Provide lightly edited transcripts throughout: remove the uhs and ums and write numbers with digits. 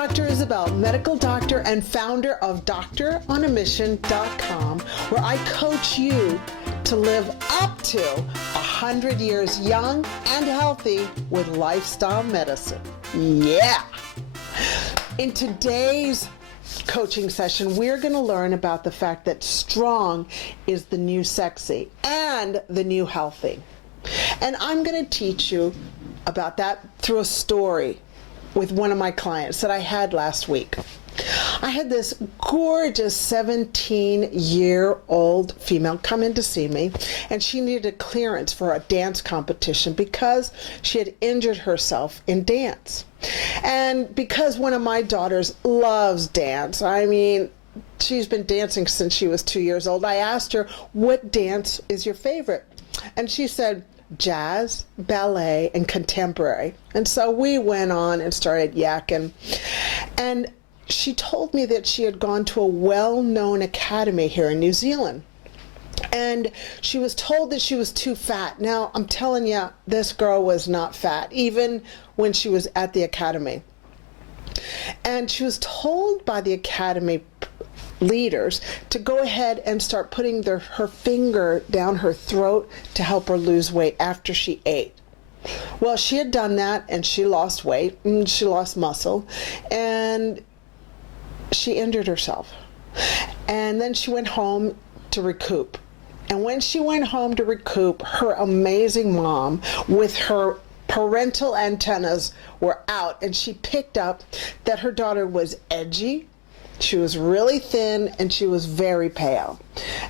Dr. Isabel, medical doctor and founder of Doctoronamission.com, where I coach you to live up to 100 years young and healthy with lifestyle medicine. Yeah! In today's coaching session, we're going to learn about the fact that strong is the new sexy and the new healthy. And I'm going to teach you about that through a story with one of my clients that I had last week. I had this gorgeous 17-year-old female come in to see me, and she needed a clearance for a dance competition because she had injured herself in dance. And because one of my daughters loves dance, I mean, she's been dancing since she was 2 years old, I asked her, what dance is your favorite? And she said, jazz, ballet, and contemporary. And so we went on and started yakking. And she told me that she had gone to a well-known academy here in New Zealand. And she was told that she was too fat. Now, I'm telling you, this girl was not fat, even when she was at the academy. And she was told by the academy leaders to go ahead and start putting her finger down her throat to help her lose weight after she ate. Well, she had done that, and she lost weight, and she lost muscle, and she injured herself. And then she went home to recoup. And when she went home to recoup, her amazing mom, with her parental antennas, were out, and she picked up that her daughter was edgy, she was really thin, and she was very pale.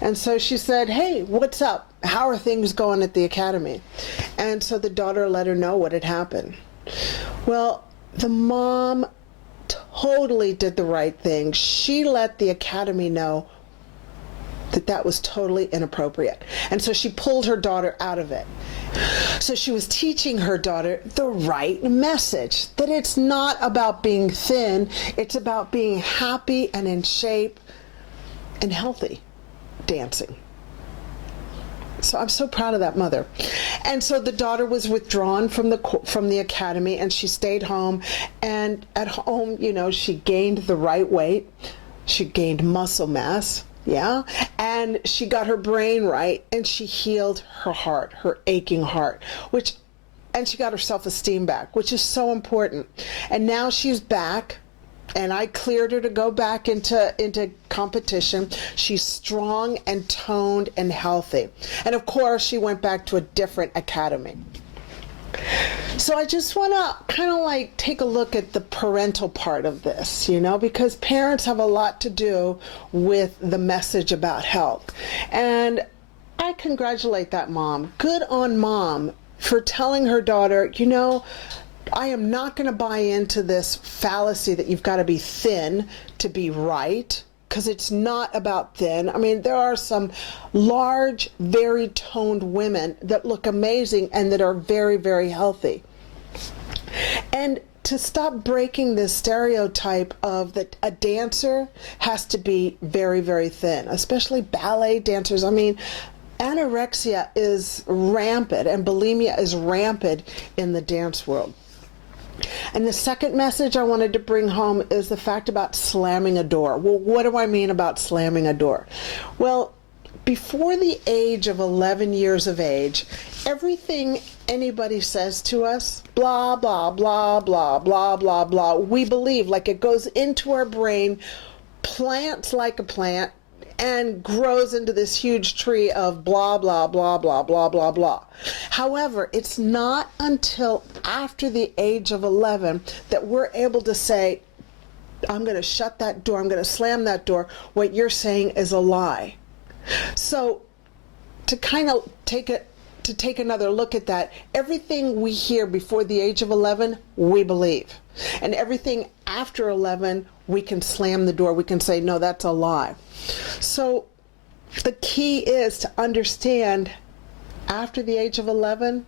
And so she said, hey, what's up? How are things going at the academy? And so the daughter let her know what had happened. Well, the mom totally did the right thing. She let the academy know that that was totally inappropriate. And so she pulled her daughter out of it. So she was teaching her daughter the right message, that it's not about being thin, it's about being happy and in shape and healthy dancing. So I'm so proud of that mother. And so the daughter was withdrawn from the academy, and she stayed home. And at home, you know, she gained the right weight. She gained muscle mass. Yeah, and she got her brain right, and she healed her heart, her aching heart, and she got her self-esteem back, which is so important. And now she's back, and I cleared her to go back into competition. She's strong and toned and healthy. And of course, she went back to a different academy. So I just want to kind of like take a look at the parental part of this, you know, because parents have a lot to do with the message about health. And I congratulate that mom. Good on mom for telling her daughter, you know, I am not going to buy into this fallacy that you've got to be thin to be right. Because it's not about thin. I mean, there are some large, very toned women that look amazing and that are very, very healthy. And to stop breaking this stereotype of that a dancer has to be very, very thin, especially ballet dancers. I mean, anorexia is rampant and bulimia is rampant in the dance world. And the second message I wanted to bring home is the fact about slamming a door. Well, what do I mean about slamming a door? Well, before the age of 11 years of age, everything anybody says to us, blah, blah, blah, blah, blah, blah, blah, we believe, like it goes into our brain, plants like a plant, and grows into this huge tree of blah, blah, blah, blah, blah, blah, blah. However, it's not until after the age of 11 that we're able to say, I'm going to shut that door, I'm going to slam that door, what you're saying is a lie. So to kind of take another look at that, everything we hear before the age of 11, we believe. And everything after 11, we can slam the door, we can say, no, that's a lie. So the key is to understand after the age of 11,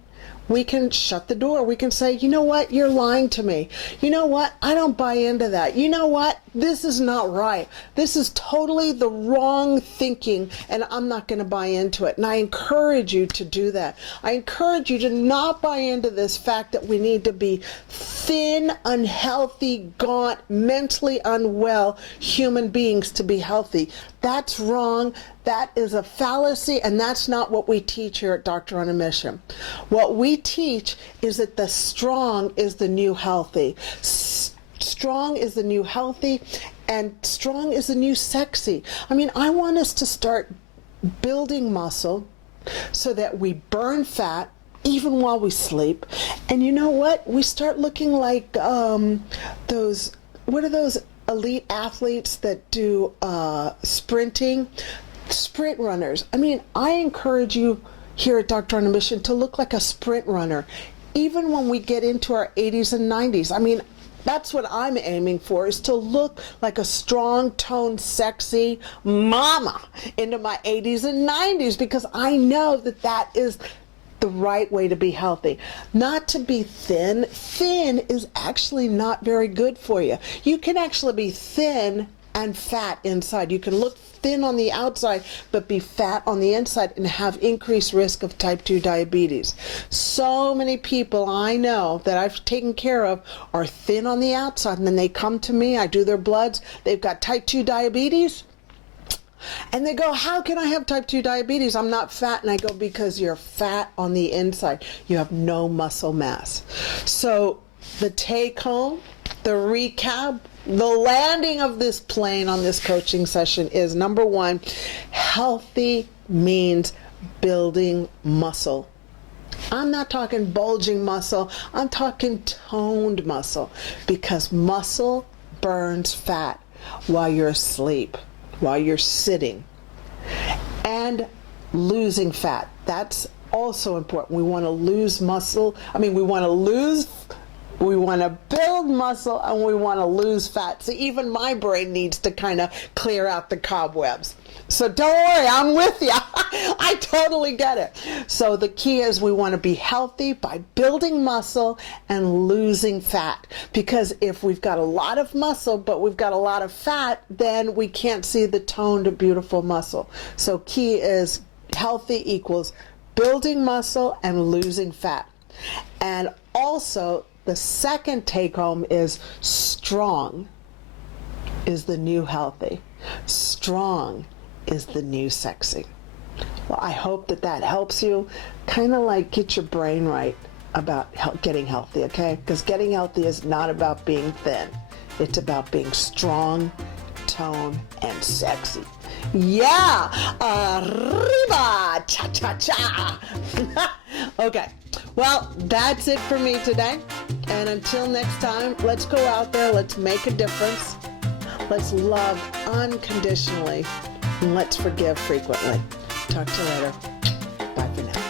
we can shut the door. We can say, you know what, you're lying to me. You know what, I don't buy into that. You know what, this is not right. This is totally the wrong thinking, and I'm not going to buy into it. And I encourage you to do that. I encourage you to not buy into this fact that we need to be thin, unhealthy, gaunt, mentally unwell human beings to be healthy. That's wrong. That is a fallacy, and that's not what we teach here at Doctor on a Mission. What we teach is that the strong is the new healthy. Strong is the new healthy, and strong is the new sexy. I mean, I want us to start building muscle so that we burn fat even while we sleep. And you know what? We start looking like those, what are those elite athletes that do sprinting? Sprint runners. I mean, I encourage you here at Doctor on a Mission to look like a sprint runner, even when we get into our 80s and 90s. I mean, that's what I'm aiming for, is to look like a strong, toned, sexy mama into my 80s and 90s, because I know that that is the right way to be healthy. Not to be thin. Thin is actually not very good for you. You can actually be thin and fat inside. You can look thin on the outside but be fat on the inside and have increased risk of type 2 diabetes. So many people I know that I've taken care of are thin on the outside, and then they come to me, I do their bloods, they've got type 2 diabetes, and they go, how can I have type 2 diabetes? I'm not fat. And I go, because you're fat on the inside. You have no muscle mass. So the take home, the recap, the landing of this plane on this coaching session is, number one, healthy means building muscle. I'm not talking bulging muscle. I'm talking toned muscle, because muscle burns fat while you're asleep, while you're sitting, and losing fat. That's also important. We want to lose muscle. We want to build muscle, and we want to lose fat. So even my brain needs to kind of clear out the cobwebs. So don't worry, I'm with you. I totally get it. So the key is we want to be healthy by building muscle and losing fat. Because if we've got a lot of muscle, but we've got a lot of fat, then we can't see the toned, beautiful muscle. So key is healthy equals building muscle and losing fat. And also, the second take home is strong is the new healthy. Strong is the new sexy. Well, I hope that that helps you kind of like get your brain right about getting healthy, okay? Because getting healthy is not about being thin. It's about being strong, toned, and sexy. Yeah! Arriba! Cha-cha-cha! Okay. Well, that's it for me today. And until next time, let's go out there, let's make a difference, let's love unconditionally, and let's forgive frequently. Talk to you later. Bye for now.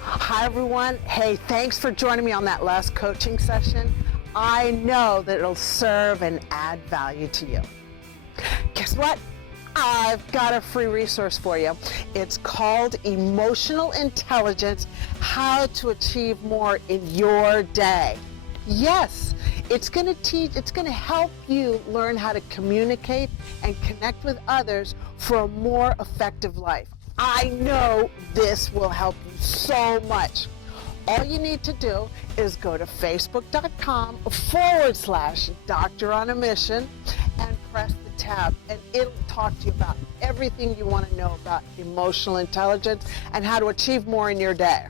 Hi, everyone. Hey, thanks for joining me on that last coaching session. I know that it'll serve and add value to you. Guess what? I've got a free resource for you. It's called Emotional Intelligence: How to Achieve More in Your Day. Yes, it's going to help you learn how to communicate and connect with others for a more effective life. I know this will help you so much. All you need to do is go to facebook.com/Doctor on a Mission and press the tab, and it'll talk to you about everything you want to know about emotional intelligence and how to achieve more in your day.